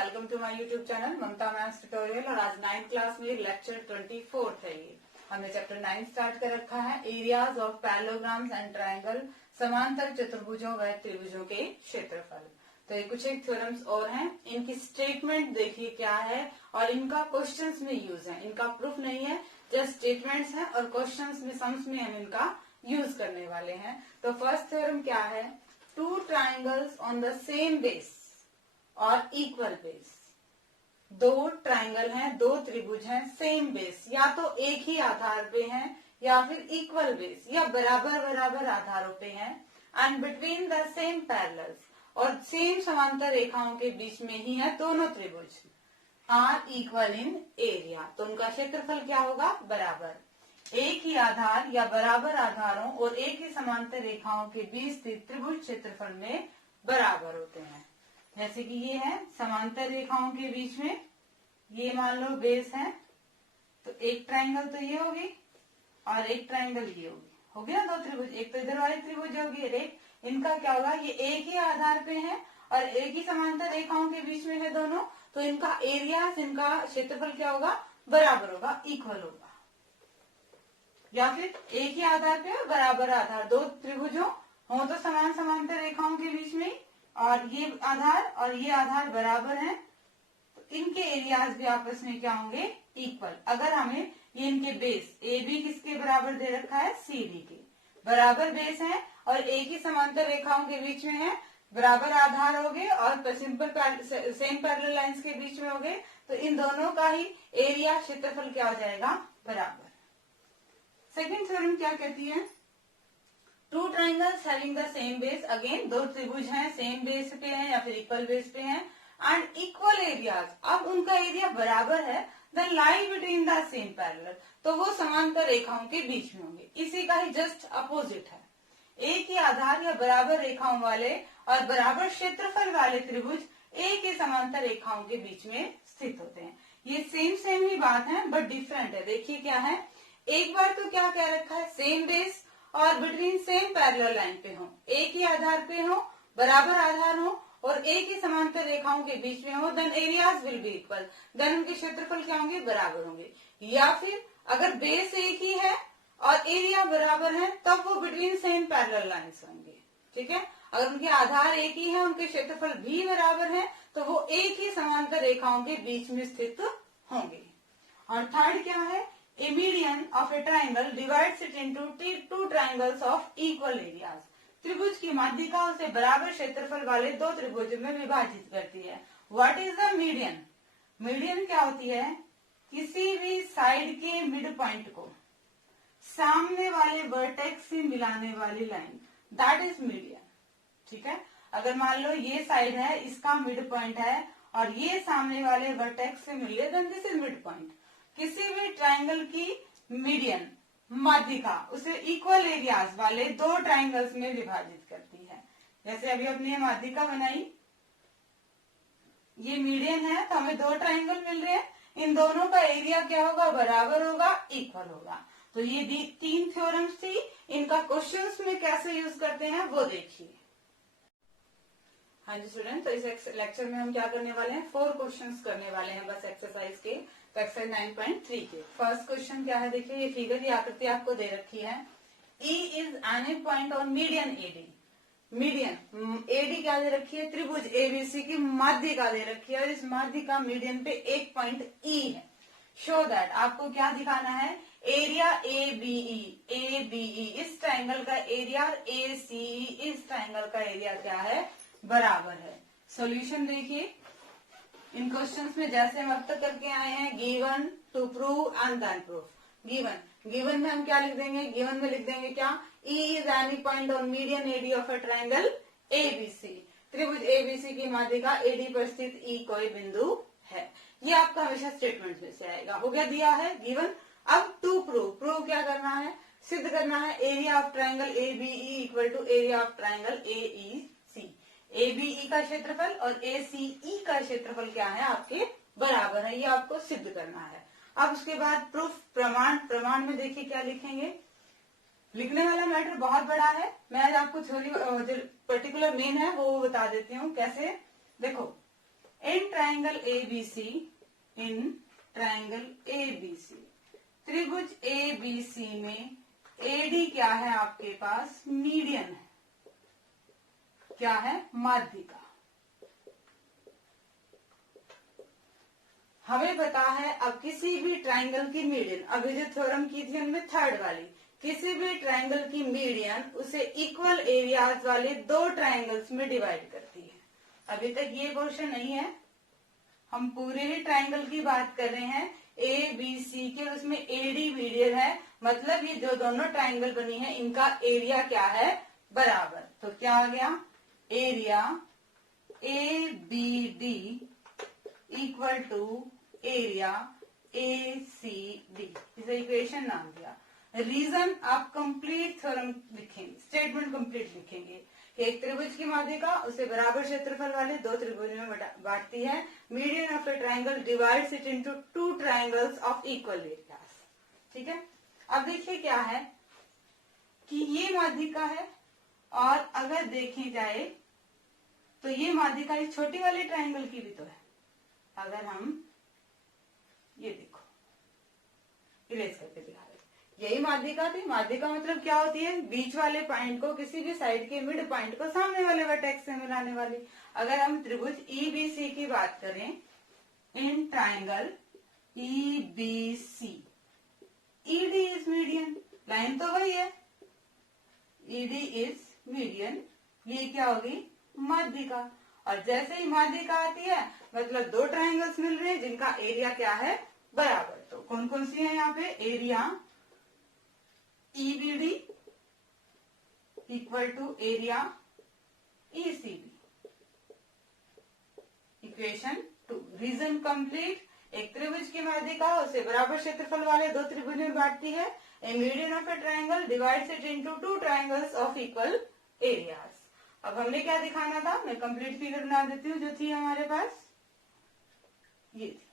Welcome to my YouTube channel Mamta maths tutorial. और आज 9th class में लेक्चर 24 है। ये हमने चैप्टर 9 स्टार्ट कर रखा है, areas of parallelograms and triangle, समांतर चतुर्भुजों व त्रिभुजों के क्षेत्रफल। तो ये कुछ एक थ्योरम्स और हैं, इनकी स्टेटमेंट देखिए क्या है और इनका क्वेश्चंस में यूज है। इनका प्रूफ नहीं है, जस्ट स्टेटमेंट्स हैं और क्वेश्चंस में सम्स में हम इनका यूज करने वाले हैं। तो फर्स्ट थ्योरम क्या है, two triangles on the same base और इक्वल बेस। दो ट्राइंगल हैं, दो त्रिभुज हैं, सेम बेस, या तो एक ही आधार पे हैं या फिर इक्वल बेस या बराबर बराबर आधारों पे हैं, and between the same parallels, और सेम समांतर रेखाओं के बीच में ही है दोनों त्रिभुज, आर इक्वल इन एरिया। तो उनका क्षेत्रफल क्या होगा, बराबर। एक ही आधार या बराबर आधारों और एक ही समांतर रेखाओं के बीच स्थित त्रिभुज क्षेत्रफल में बराबर होते हैं। जैसे कि ये है समांतर रेखाओं के बीच में, ये मान लो बेस है, तो एक ट्रायंगल तो ये होगी और एक ट्रायंगल ये होगी, हो गया दो त्रिभुज। एक तो इधर वाली त्रिभुज होगी और एक, इनका क्या होगा, ये एक ही आधार पे है और एक ही समांतर रेखाओं के बीच में है दोनों, तो इनका एरिया, इनका क्षेत्रफल क्या होगा, बराबर होगा, इक्वल होगा। या फिर एक ही आधार पे बराबर आधार, दो त्रिभुजों हो तो समान समांतर रेखाओं के बीच में, और ये आधार और ये आधार बराबर हैं, तो इनके एरियाज भी आपस में क्या होंगे, इक्वल। अगर हमें ये इनके बेस ए बी किसके बराबर दे रखा है, सी डी के बराबर बेस है और एक ही समांतर रेखाओं के बीच में है, बराबर आधार हो गए और सिंपल सेम पैरेलल लाइंस के बीच में हो गए, तो इन दोनों का ही एरिया, क्षेत्रफल क्या हो जाएगा, बराबर। सेकेंड थ्योरम क्या कहती है, two triangles having the same base, again दो त्रिभुज हैं, सेम बेस पे हैं या फिर इक्वल बेस पे हैं, एंड इक्वल एरियाज, अब उनका एरिया बराबर है, then lie between the same parallel, तो वो समांतर रेखाओं के बीच में होंगे। इसी का ही जस्ट अपोजिट है, एक ही आधार या बराबर रेखाओं वाले और बराबर क्षेत्रफल वाले त्रिभुज एक ही समांतर रेखाओं के बीच में स्थित होते हैं। ये सेम ही बात है बट डिफरेंट है। देखिए क्या है, एक बार तो क्या कह रखा है, सेम बेस और बिटवीन सेम पैरेलल लाइन पे हो, एक ही आधार पे हो, बराबर आधार हो और एक ही समांतर रेखाओं के बीच में हो, then areas will be equal, then उनके क्षेत्रफल क्या होंगे, बराबर होंगे। या फिर अगर बेस एक ही है और एरिया बराबर है, तब वो बिटवीन सेम पैरेलल लाइंस होंगे। ठीक है, अगर उनके आधार एक ही है, उनके क्षेत्रफल भी बराबर है, तो वो एक ही समांतर रेखाओं के बीच में स्थित होंगे। और थर्ड क्या है, a median of a triangle divides it into two triangles of equal areas. त्रिभुज की माध्यिका उसे बराबर क्षेत्रफल वाले दो त्रिभुजों में विभाजित करती है। What is the median? Median क्या होती है, किसी भी साइड के मिड पॉइंट को सामने वाले वर्टेक्स से मिलाने वाली लाइन, दैट इज मीडियन। ठीक है, अगर मान लो ये साइड है, इसका मिड पॉइंट है और ये सामने वाले वर्टेक्स से मिल रहे, then this is mid point. किसी भी ट्रायंगल की मीडियन, माध्यिका, उसे इक्वल एरियाज वाले दो ट्रायंगल्स में विभाजित करती है। जैसे अभी अपने माध्यिका बनाई, ये मीडियन है तो हमें दो ट्रायंगल मिल रहे हैं, इन दोनों का एरिया क्या होगा, बराबर होगा, इक्वल होगा। तो ये तीन थ्योरम्स थी, इनका क्वेश्चंस में कैसे यूज करते हैं वो देखिए। हाँ जी स्टूडेंट, तो इस लेक्चर में हम क्या करने वाले हैं, 4 क्वेश्चंस करने वाले हैं बस एक्सरसाइज के। तो एक्सरसाइज 9.3 के फर्स्ट क्वेश्चन क्या है, देखिए ये फिगर, ये आकृति आपको दे रखी है। E is any point on median AD, median AD क्या दे रखी है, त्रिभुज एबीसी की माध्यिका दे रखी है और इस माध्यिका मीडियन पे एक पॉइंट E है। शो दैट, आपको क्या दिखाना है, एरिया ABE, इस ट्रायंगल का एरिया और ACE, इस ट्रायंगल का एरिया क्या है, बराबर है। सॉल्यूशन देखिए, इन क्वेश्चंस में जैसे हम अब तक करके आए हैं, given, to prove and then proof. Given में हम क्या लिख देंगे, गिवन में लिख देंगे क्या, E is any point on median AD of a triangle ABC, त्रिभुज ABC की माध्यिका AD पर स्थित E कोई बिंदु है। ये आपका हमेशा स्टेटमेंट में से आएगा। हो गया, दिया है गिवन। अब टू प्रूव, प्रूव क्या करना है, सिद्ध करना है, area of triangle ABE equal to area of triangle AEC। ABE का क्षेत्रफल और ACE का क्षेत्रफल क्या है, आपके बराबर है, ये आपको सिद्ध करना है। अब उसके बाद प्रूफ, प्रमाण में देखिए क्या लिखेंगे। लिखने वाला मैटर बहुत बड़ा है, मैं आपको थ्योरी जो पर्टिकुलर मेन है वो बता देती हूँ कैसे। देखो, इन ट्राइंगल एबीसी, इन ट्राइंगल एबीसी, त्रिभुज एबीसी में एडी क्या है आपके पास? मीडियन है। क्या है? माध्यिका। हमें पता है अब किसी भी ट्राइंगल की मीडियन, अभी जो थ्योरम की थी उनमें थर्ड वाली, किसी भी ट्राइंगल की मीडियन उसे इक्वल एरियाज वाले दो ट्राइंगल्स में डिवाइड करती है। अभी तक ये क्वेश्चन नहीं है, हम पूरे ही ट्राइंगल की बात कर रहे हैं ए बी सी के, उसमें एडी मीडियन है, मतलब ये जो दोनों ट्राइंगल बनी है इनका एरिया क्या है? बराबर। तो क्या आ गया? Area A B D equal to area A C D, इसे इक्वेशन नाम दिया। रीजन आप कंप्लीट थ्योरम लिखेंगे, स्टेटमेंट कंप्लीट लिखेंगे कि एक त्रिभुज की माध्यिका उसे बराबर क्षेत्रफल वाले दो त्रिभुज में बांटती है। Median of a triangle divides it into two triangles of equal areas. ठीक है, अब देखिए क्या है कि ये माध्यिका है, और अगर देखी जाए तो ये माध्यिका इस छोटी वाले ट्राइंगल की भी तो है। अगर हम ये देखो, इरेज करके दिखा रहे, यही माध्यिका थी। माध्यिका मतलब क्या होती है? बीच वाले पॉइंट को, किसी भी साइड के मिड पॉइंट को सामने वाले वर्टेक्स से मिलाने वाली। अगर हम त्रिभुज ईबीसी की बात करें, in triangle EBC, ED is median, line तो वही है, ईडी इज मीडियन, ये क्या होगी? माध्यिका। और जैसे ही माध्यिका आती है मतलब दो ट्राइंगल्स मिल रहे हैं जिनका एरिया क्या है? बराबर। तो कौन कौन सी है यहाँ पे? Area EBD equal to area ECB, equation 2। Reason complete. एक त्रिभुज की माध्यिका उसे बराबर क्षेत्रफल वाले दो त्रिभुज में बांटती है। A median of a triangle divides it into two triangles of equal areas. अब हमने क्या दिखाना था? मैं कंप्लीट फिगर बना देती हूँ जो थी हमारे पास, ये थी।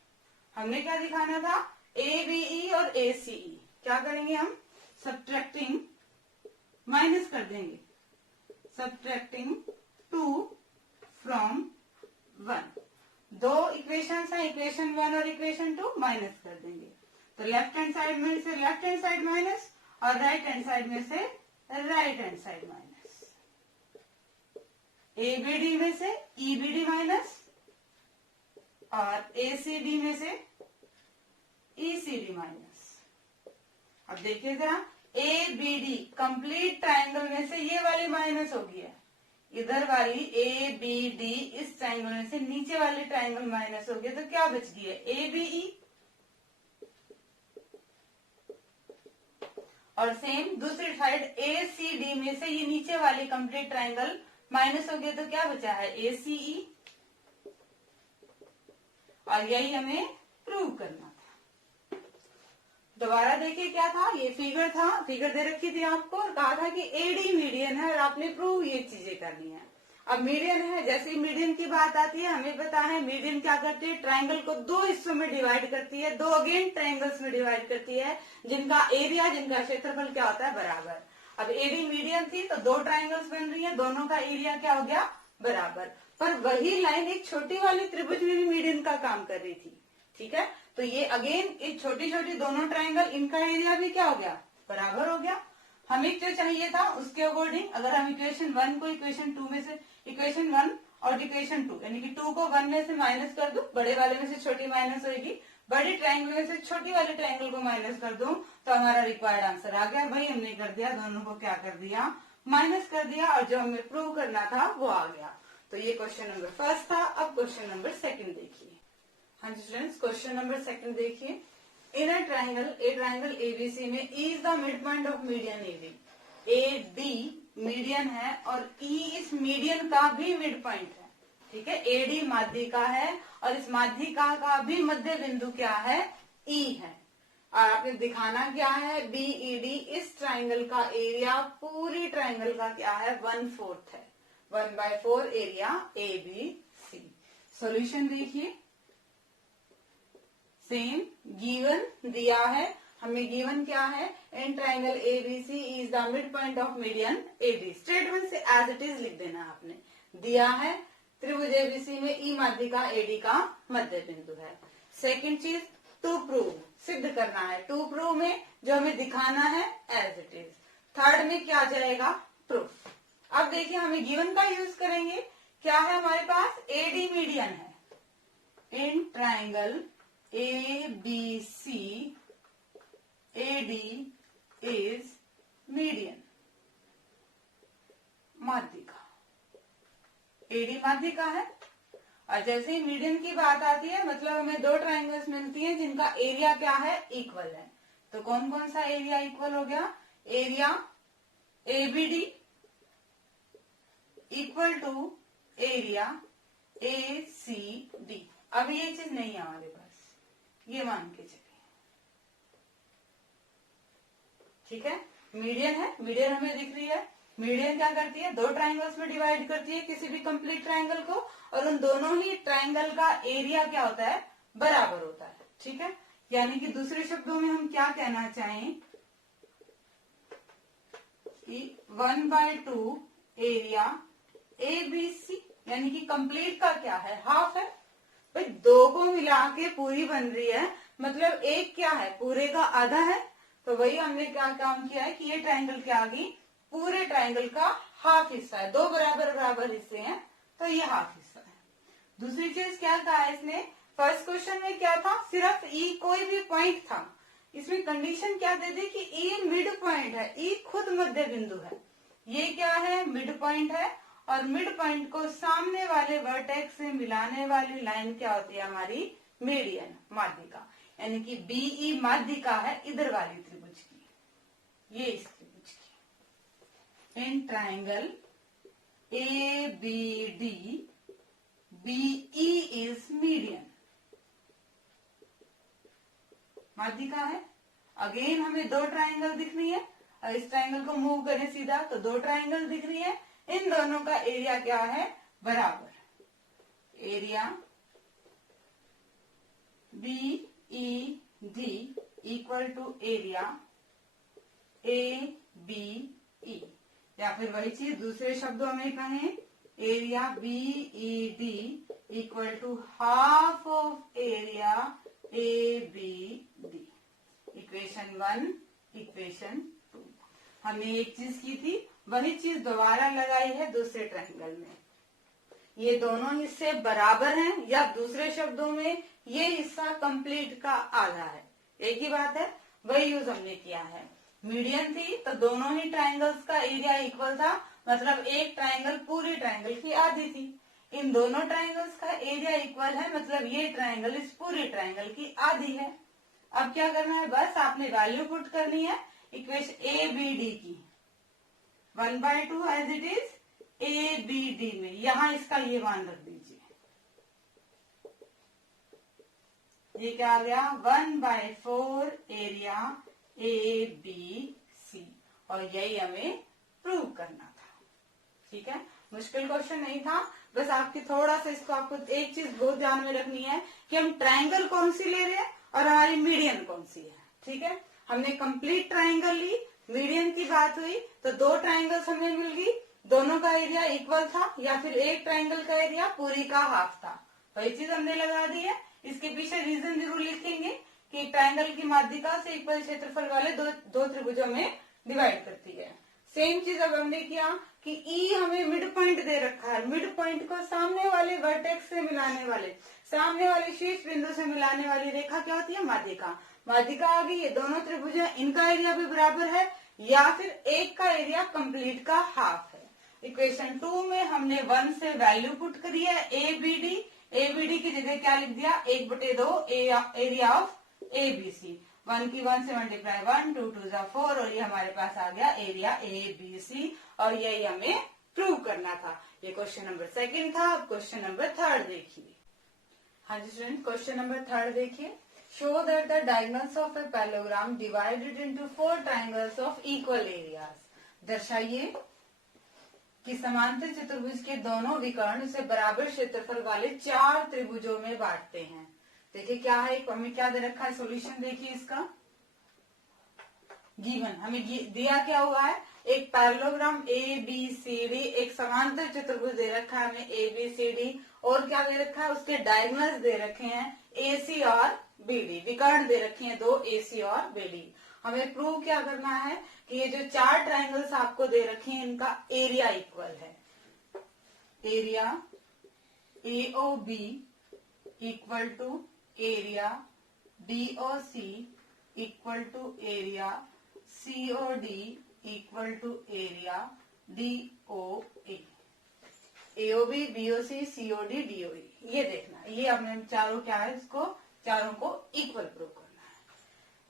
हमने क्या दिखाना था? ए बी ई और ए सी ई। क्या करेंगे हम? सब्ट्रैक्टिंग, माइनस कर देंगे, सब्ट्रैक्टिंग 2 फ्रॉम 1। दो इक्वेशंस हैं, इक्वेशन 1 और इक्वेशन 2, माइनस कर देंगे। तो लेफ्ट हैंड साइड में से लेफ्ट हैंड साइड माइनस, और राइट हैंड साइड में से right hand side minus. ABD में से ईबीडी माइनस, और एसीडी में से ईसीडी माइनस। अब देखिए जरा, एबीडी कंप्लीट ट्राइंगल में से ये वाली माइनस हो गई है, इधर वाली एबीडी इस ट्राइंगल में से नीचे वाली ट्राइंगल माइनस हो गया, तो क्या बच गई है? एबीई। और सेम दूसरी साइड एसीडी में से ये नीचे वाली कंप्लीट ट्राइंगल माइनस हो गया, तो क्या बचा है? एसीई। और यही हमें प्रूव करना था। दोबारा देखिए क्या था, ये फिगर था, फिगर दे रखी थी आपको और कहा था कि एडी मीडियन है और आपने प्रूव ये चीजें करनी है। अब मीडियन है, जैसे ही मीडियन की बात आती है हमें पता है मीडियन क्या करती है? ट्राइंगल को दो हिस्सों में डिवाइड करती है, दो अगेन ट्राइंगल्स में डिवाइड करती है जिनका एरिया, जिनका क्षेत्रफल क्या होता है? बराबर। अब एडी मीडियन थी तो दो ट्राइंगल्स बन रही है, दोनों का एरिया क्या हो गया? बराबर। पर वही लाइन एक छोटी वाली त्रिभुज में भी मीडियन का काम कर रही थी। ठीक है, तो ये अगेन एक छोटी छोटी दोनों ट्राइंगल, इनका एरिया भी क्या हो गया? बराबर हो गया। हमें जो चाहिए था उसके अकॉर्डिंग अगर हम इक्वेशन 1 को इक्वेशन 2 में से, इक्वेशन 1 और इक्वेशन 2 यानी कि 2 को 1 में से माइनस कर दूं, बड़े वाले में से छोटी माइनस होगी, बड़ी ट्राइंगल में से छोटी वाले ट्राइंगल को माइनस कर दूं, तो हमारा रिक्वायर्ड आंसर आ गया। भाई हमने कर दिया, दोनों को क्या कर दिया? माइनस कर दिया, और जो हमें प्रूव करना था वो आ गया। तो ये क्वेश्चन नंबर फर्स्ट था। अब क्वेश्चन नंबर सेकंड देखिए। हाँ जी स्टूडेंट्स, क्वेश्चन नंबर सेकंड देखिए। In a triangle, a triangle ABC में E is the mid point of median AB. A D median है और ई इस मीडियन का भी मिड पॉइंट है। ठीक है, एडी माध्यिका है और इस माध्यिका का भी मध्य बिंदु क्या है? ई है। और आपने दिखाना क्या है? बीईडी। इस ट्राइंगल का एरिया पूरी ट्राइंगल का क्या है? 1/4 है। 1/4 area A B C. Solution देखिए, सेम गिवन दिया है हमें। गिवन क्या है? In triangle ABC is the mid point of median AD. Statement से एज इट इज लिख देना आपने। दिया है त्रिभुज एबीसी में ई माध्यिका एडी का मध्य बिंदु है। सेकंड चीज, टू प्रूव, सिद्ध करना है। टू प्रूव में जो हमें दिखाना है एज इट इज। थर्ड में क्या जाएगा, प्रूफ। अब देखिए हम गिवन का यूज करेंगे। क्या है हमारे पास, एडी मीडियन है in triangle ABC, AD is median, माध्यिका, AD माध्यिका है। और जैसे ही मीडियन की बात आती है मतलब हमें दो ट्राइंगल्स मिलती हैं जिनका एरिया क्या है, इक्वल है। तो कौन कौन सा एरिया इक्वल हो गया, area ABD equal to area ACD। अब ये चीज नहीं है हमारे पास, ये मान के चलिए, ठीक है। मीडियन है, मीडियन हमें दिख रही है। मीडियन क्या करती है, दो ट्राइंगल्स में डिवाइड करती है किसी भी कंप्लीट ट्राइंगल को, और उन दोनों ही ट्राइंगल का एरिया क्या होता है, बराबर होता है, ठीक है। यानी कि दूसरे शब्दों में हम क्या कहना चाहें कि 1/2 एरिया ABC, यानी कि कंप्लीट का क्या है, हाफ है। भाई दो को मिला के पूरी बन रही है, मतलब एक क्या है, पूरे का आधा है। तो वही हमने क्या काम किया है कि ये ट्राइंगल क्या आ गई, पूरे ट्राइंगल का हाफ हिस्सा है। दो बराबर बराबर हिस्से हैं तो ये हाफ हिस्सा है। दूसरी चीज क्या कहा है इसने, फर्स्ट क्वेश्चन में क्या था, सिर्फ ई कोई भी पॉइंट था। इसमें कंडीशन क्या दे दी कि ई मिड पॉइंट है, ई खुद मध्य बिंदु है। ये क्या है, मिड पॉइंट है, और मिड पॉइंट को सामने वाले वर्टेक्स से मिलाने वाली लाइन क्या होती है हमारी, मीडियन, माध्यिका। यानी कि बीई माध्यिका है इधर वाली त्रिभुज की, ये इस त्रिभुज की। In triangle ABD BE is median, माध्यिका है। अगेन हमें दो ट्राइंगल दिख रही है, और इस ट्राइंगल को मूव करें सीधा तो दो ट्राइंगल दिख रही है। इन दोनों का एरिया क्या है, बराबर, area BED equal to area ABE, या फिर वही चीज दूसरे शब्दों में कहें, area BED equal to half of area ABD। Equation 1, equation 2। हमने एक चीज की थी, वही चीज दोबारा लगाई है दूसरे ट्राइंगल में। ये दोनों हिस्से बराबर हैं, या दूसरे शब्दों में ये हिस्सा कंप्लीट का आधा है, एक ही बात है। वही यूज हमने किया है। मीडियन थी तो दोनों ही ट्राइंगल्स का एरिया इक्वल था, मतलब एक ट्राइंगल पूरी ट्राइंगल की आधी थी। इन दोनों ट्राइंगल्स का एरिया इक्वल है, मतलब ये ट्राइंगल इस पूरी ट्राइंगल की आधी है। अब क्या करना है, बस आपने वैल्यू पुट करनी है इक्वेशन ABD की, 1/2 एज इट इज ABD में। यहां इसका ये मान रख दीजिए, ये क्या आ गया, 1/4 एरिया ABC, और यही हमें प्रूव करना था, ठीक है। मुश्किल क्वेश्चन नहीं था, बस आपकी थोड़ा सा इसको, आपको एक चीज बहुत ध्यान में रखनी है कि हम ट्राइंगल कौन सी ले रहे हैं और हमारी मीडियन कौन सी है, ठीक है। हमने कंप्लीट ट्राइंगल ली, मीडियन की बात हुई तो दो ट्राइंगल्स हमें मिल गई, दोनों का एरिया इक्वल था, या फिर एक ट्राइंगल का एरिया पूरी का हाफ था। वही चीज हमने लगा दी है। इसके पीछे रीजन जरूर लिखेंगे कि ट्राइंगल की माध्यिका से इक्वल क्षेत्रफल वाले दो त्रिभुजों में डिवाइड करती है। सेम चीज अब हमने किया कि ई हमें मिड पॉइंट दे रखा है, मिड पॉइंट को सामने वाले वर्टेक्स से मिलाने वाले, सामने वाले शीर्ष बिंदु से मिलाने वाली रेखा क्या होती है, माध्यिका। माध्यिका आ गई, ये दोनों त्रिभुज है, इनका एरिया भी बराबर है, या फिर एक का एरिया कंप्लीट का हाफ है। इक्वेशन 2 में हमने 1 से वैल्यू पुट करी है ABD की जगह क्या लिख दिया, 1/2 एरिया ऑफ ABC। 1 की 1 से मल्टीप्लाई 1, 2 2 जा 4, और ये हमारे पास आ गया एरिया ABC, और यही हमें प्रूव करना था। ये क्वेश्चन नंबर 2 था। अब क्वेश्चन नंबर 3 देखिए। हाँ जी स्टूडेंट, क्वेश्चन नंबर 3 देखिए। Show that the diagonals of a parallelogram divided into 4 triangles of equal areas. दर्शाइए कि समांतर चतुर्भुज के दोनों विकर्ण उसे बराबर क्षेत्रफल वाले 4 त्रिभुजों में बांटते हैं। देखिए क्या है, हमें क्या दे रखा है, सॉल्यूशन देखिए इसका। गिवन हमें दिया क्या हुआ है, एक पैरेललोग्राम ABCD, एक समांतर चतुर्भुज दे रखा है हमें ABCD, और क्या दे रखा है, उसके डायगोनल्स दे रखे हैं AC और BD, विकर्ण दे रखे हैं दो AC और BD। हमें प्रूव क्या करना है कि ये जो चार ट्राइंगल्स आपको दे रखे हैं इनका एरिया इक्वल है। Area AOB equal to area DOC equal to area COD equal to area DOA। AOB BOC COD DOE, ये देखना, ये हमने चारों क्या है, इसको चारों को इक्वल प्रूव करना है।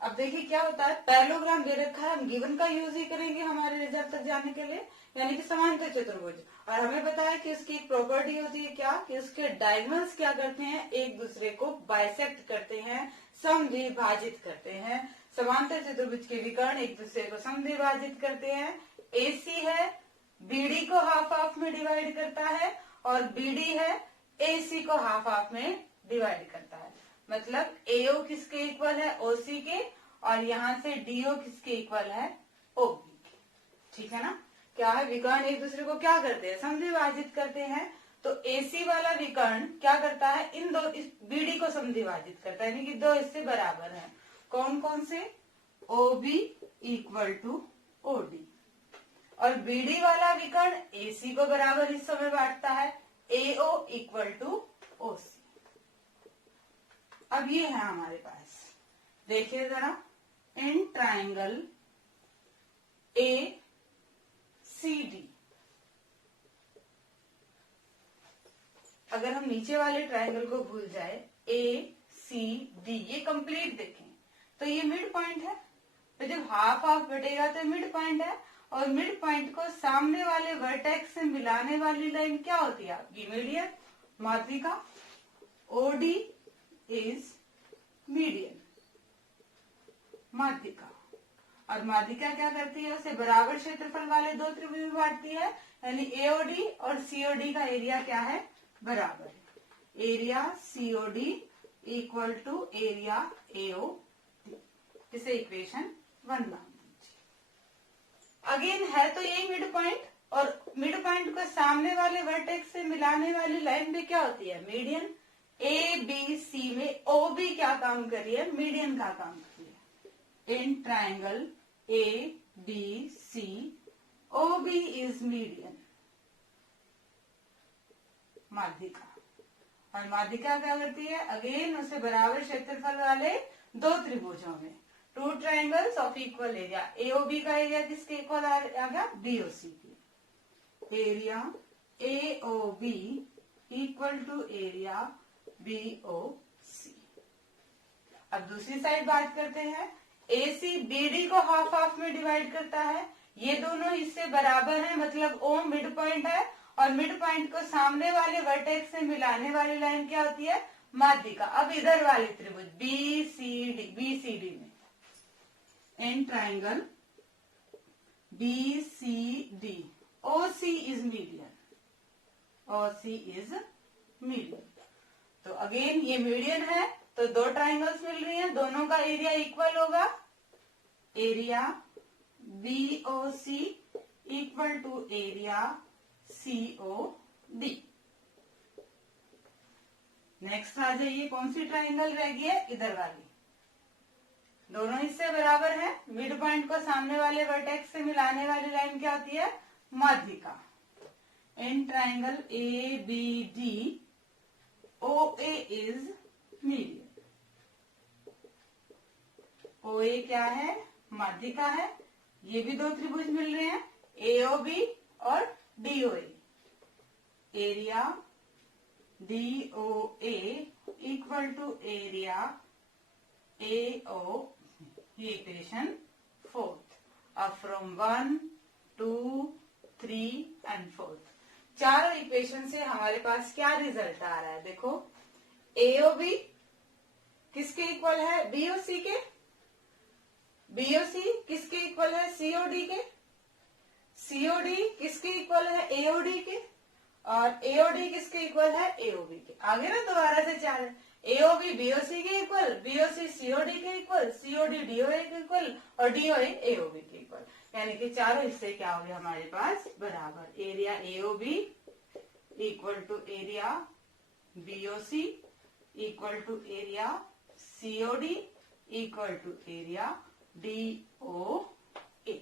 अब देखिए क्या होता है, पैरेललोग्राम दे रखा है, हम गिवन का यूज ही करेंगे हमारे रिजल्ट तक जाने के लिए, यानी कि समांतर चतुर्भुज। और हमें बताया कि उसकी एक प्रॉपर्टी होती है क्या, कि उसके डायगोनल्स क्या करते हैं, एक दूसरे को बाइसेक्ट करते हैं, समद्विभाजित करते हैं। समांतर चतुर्भुज के विकर्ण एक दूसरे को समद्विभाजित करते हैं। AC है, BD को हाफ हाफ में डिवाइड करता है, और BD है, AC को हाफ हाफ में डिवाइड करता है। मतलब AO किसके इक्वल है, OC के, और यहाँ से DO किसके इक्वल है, OB के। ठीक है ना, क्या है, विकर्ण एक दूसरे को क्या करते हैं, समद्विभाजित करते हैं। तो AC वाला विकर्ण क्या करता है, इन दो, इस BD को समद्विभाजित करता है, यानी कि दो इससे बराबर है। कौन कौन से, OB इक्वल टू OD। और BD वाला विकर्ण AC को बराबर हिस्सों में बांटता है, AO इक्वल टू OC। अब ये है हमारे पास, देखिए जरा, इन ट्राइंगल ACD, अगर हम नीचे वाले ट्राइंगल को भूल जाए, ACD, ये कंप्लीट देखें तो ये मिड पॉइंट है, तो जब हाफ हाफ बटेगा तो मिड पॉइंट है, और मिड पॉइंट को सामने वाले वर्टेक्स से मिलाने वाली लाइन क्या होती है आपकी, मीडियन, माध्यिका। OD इज मीडियन, माध्यिका। और माध्यिका क्या करती है, उसे बराबर क्षेत्रफल वाले दो त्रिभुज में बांटती है, यानी AOD और COD का एरिया क्या है, बराबर है। Area COD equal to area AOD, इसे इक्वेशन 1 नाम दीजिए। अगेन है तो यही मिड पॉइंट, और मिड पॉइंट को सामने वाले वर्टेक्स से मिलाने वाली लाइन भी क्या होती है, मीडियन। ABC में OB क्या काम कर रही है, मीडियन का काम कर रही है। In triangle ABC OB is median, माध्यिका। और माध्यिका क्या करती है, अगेन उसे बराबर क्षेत्रफल वाले दो त्रिभुजों में, two triangles of equal area. AOB का एरिया किसके इक्वल आ गया, BOC की। Area AOB equal to area BOC। अब दूसरी साइड बात करते हैं, AC BD को हाफ हाफ में डिवाइड करता है, ये दोनों इससे बराबर हैं, मतलब O मिड पॉइंट है, और मिड पॉइंट को सामने वाले वर्टेक्स से मिलाने वाली लाइन क्या होती है, माध्यिका। अब इधर वाले त्रिभुज BCD में, in triangle BCD OC is median, OC is median. तो अगेन ये मीडियन है, तो दो ट्राइंगल्स मिल रही हैं, दोनों का एरिया इक्वल होगा। Area BOC equal to area COD। Next आ जाइए, कौन सी ट्राइंगल रह गई है, इधर वाली। दोनों हिस्से बराबर हैं, मिड पॉइंट को सामने वाले वर्टेक्स से मिलाने वाली लाइन क्या होती है, माध्यिका। In triangle ABD OA is median. OA क्या है, माध्यिका है। ये भी दो त्रिभुज मिल रहे हैं, AOB और DOA। Area DOA equal to area AO, ये इक्वेशन 4। अब फ्रॉम 1, 2, 3 एंड 4, चारों इक्वेशन से हमारे पास क्या रिजल्ट आ रहा है, देखो। AOB किसके इक्वल है, BOC के। BOC किसके इक्वल है, COD के। COD किसके इक्वल है, AOD के। और AOD किसके इक्वल है, AOB के। आगे ना दोबारा से चार है, एओबी बीओसी के इक्वल, बीओसी सीओडी के इक्वल, सीओडी डीओए के इक्वल और डीओए एओबी के इक्वल। यानी कि चारों हिस्से क्या हो गए हमारे पास बराबर। Area AOB equal to area BOC equal to area COD equal to area DOA.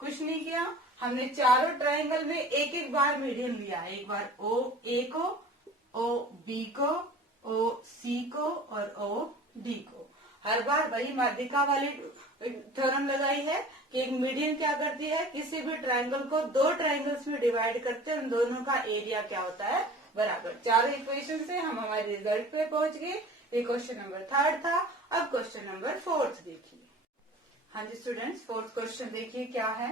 कुछ नहीं किया, हमने चारों ट्रायंगल में एक एक बार मीडियन लिया। एक बार ओ ए को, ओ बी को, ओ सी को और ओ डी को। हर बार वही माध्यिका वाली थ्योरम लगाई है कि एक मीडियन क्या करती है, किसी भी ट्रायंगल को दो ट्रायंगल्स में डिवाइड करते हैं, उन दोनों का एरिया क्या होता है बराबर। चारों इक्वेशन से हम हमारे रिजल्ट पे पहुंच गए। ये क्वेश्चन नंबर 3 था। अब क्वेश्चन नंबर 4 देखिए। हाँ जी स्टूडेंट्स, 4th क्वेश्चन देखिए क्या है।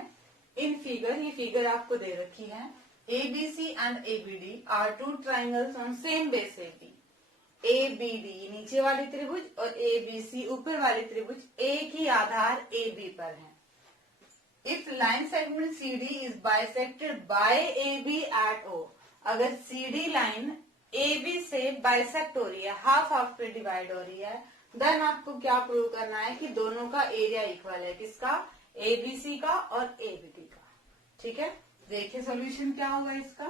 इन फिगर, ये फिगर आपको दे रखी है। ABC and ABD are two triangles on same base AB. ABD नीचे वाली त्रिभुज और ABC ऊपर वाली त्रिभुज एक ही आधार AB पर है। If line segment CD is bisected by AB at O, अगर CD लाइन AB से बाइसेक्ट हो रही है, हाफ हाफ पे डिवाइड हो रही है, देन आपको क्या प्रूव करना है कि दोनों का एरिया इक्वल है। किसका? ABC का और ABD का। ठीक है, देखिए सॉल्यूशन क्या होगा इसका।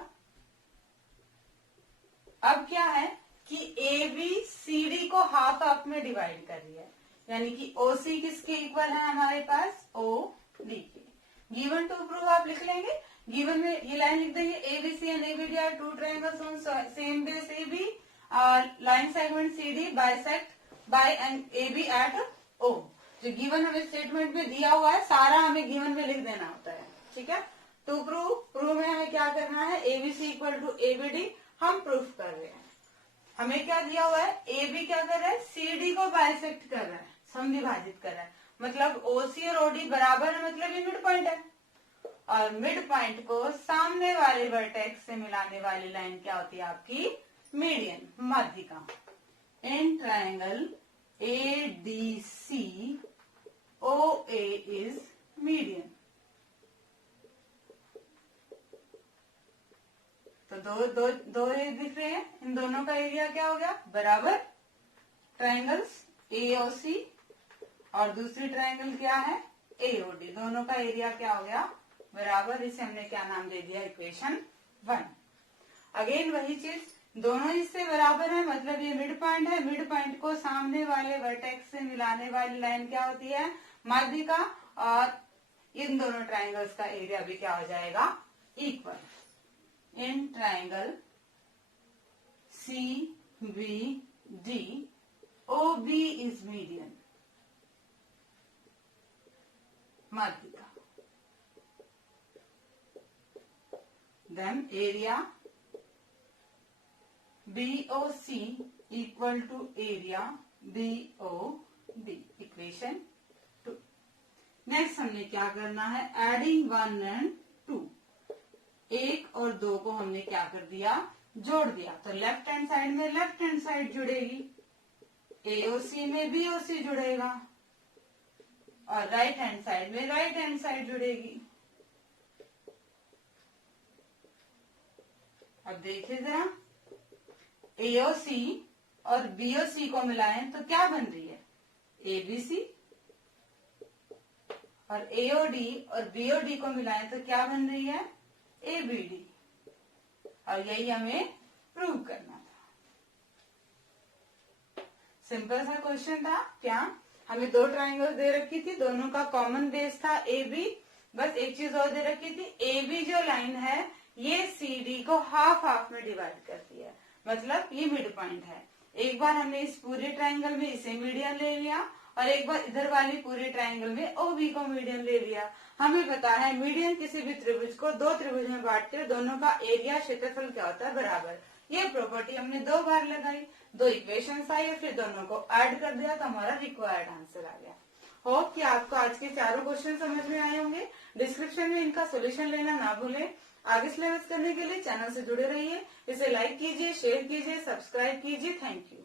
अब क्या है कि AB CD को हाफ हाफ में डिवाइड कर रही है, यानी कि OC किसके इक्वल है हमारे पास? OD के। गिवन टू प्रूव आप लिख लेंगे। गिवन में ये लाइन लिख देंगे, ABC and ABD are two triangles on same base AB, line segment CD bisect by AB at O। जो गिवन हमें स्टेटमेंट में दिया हुआ है सारा हमें गिवन में लिख देना होता है। ठीक है, टू प्रूव में हमें क्या करना है, ABC इक्वल टू ABD हम प्रूफ कर रहे हैं। हमें क्या दिया हुआ है, AB क्या कर रहा है, CD को बाइसेक्ट कर रहा है, समविभाजित कर रहा है, मतलब OC और OD बराबर है, मतलब ये मिड पॉइंट है। और मिड पॉइंट को सामने वाले वर्टेक्स से मिलाने वाली लाइन क्या होती है आपकी? मीडियन, माध्यिका। In triangle ADC OA is median. तो दो दिख रहे हैं, इन दोनों का एरिया क्या हो गया बराबर। ट्रायंगल्स AOC और दूसरी ट्रायंगल क्या है AOD, दोनों का एरिया क्या हो गया बराबर। इसे हमने क्या नाम दे दिया, इक्वेशन 1। अगेन वही चीज, दोनों इससे बराबर है, मतलब ये मिड पॉइंट है। मिड पॉइंट को सामने वाले वर्टेक्स से मिलाने वाली लाइन क्या होती है, माध्यिका। और इन दोनों ट्रायंगल्स का एरिया भी क्या हो जाएगा, equal. In triangle CBD OB is median, माध्यिका। Then area BOC equal to area BOD, equation 2। Next हमने क्या करना है, एडिंग 1 and 2, 1 और 2 को हमने क्या कर दिया, जोड़ दिया। तो लेफ्ट हैंड साइड में लेफ्ट हैंड साइड जुड़ेगी, AOC में BOC जुड़ेगा और राइट हैंड साइड में राइट हैंड साइड जुड़ेगी। अब देखिए जरा, AOC और BOC को मिलाएं तो क्या बन रही है, ABC। और AOD और BOD को मिलाएं तो क्या बन रही है, ABD। और यही हमें प्रूव करना था। सिंपल सा क्वेश्चन था। क्या हमें दो ट्रायंगल दे रखी थी, दोनों का कॉमन बेस था AB। बस एक चीज और दे रखी थी, AB जो लाइन है ये CD को हाफ हाफ में डिवाइड करती है, मतलब ये मिड पॉइंट है। एक बार हमने इस पूरे ट्रायंगल में इसे मीडियन ले लिया और एक बार इधर वाली पूरे ट्रायंगल में OB को मीडियन ले लिया। हमें पता है मीडियन किसी भी त्रिभुज को दो त्रिभुज में बांटते हैं, दोनों का एरिया क्षेत्रफल क्या होता है बराबर। ये प्रॉपर्टी हमने 2 बार लगाई, 2 इक्वेशंस आई और फिर दोनों को ऐड कर दिया तो हमारा रिक्वायर्ड आंसर आ गया। होप कि आपको आज के चारों क्वेश्चन समझ में आए होंगे। डिस्क्रिप्शन में इनका सोल्यूशन लेना ना भूलें। आगे सिलेबस करने के लिए चैनल से जुड़े रहिए। इसे लाइक कीजिए, शेयर कीजिए, सब्सक्राइब कीजिए। Thank you.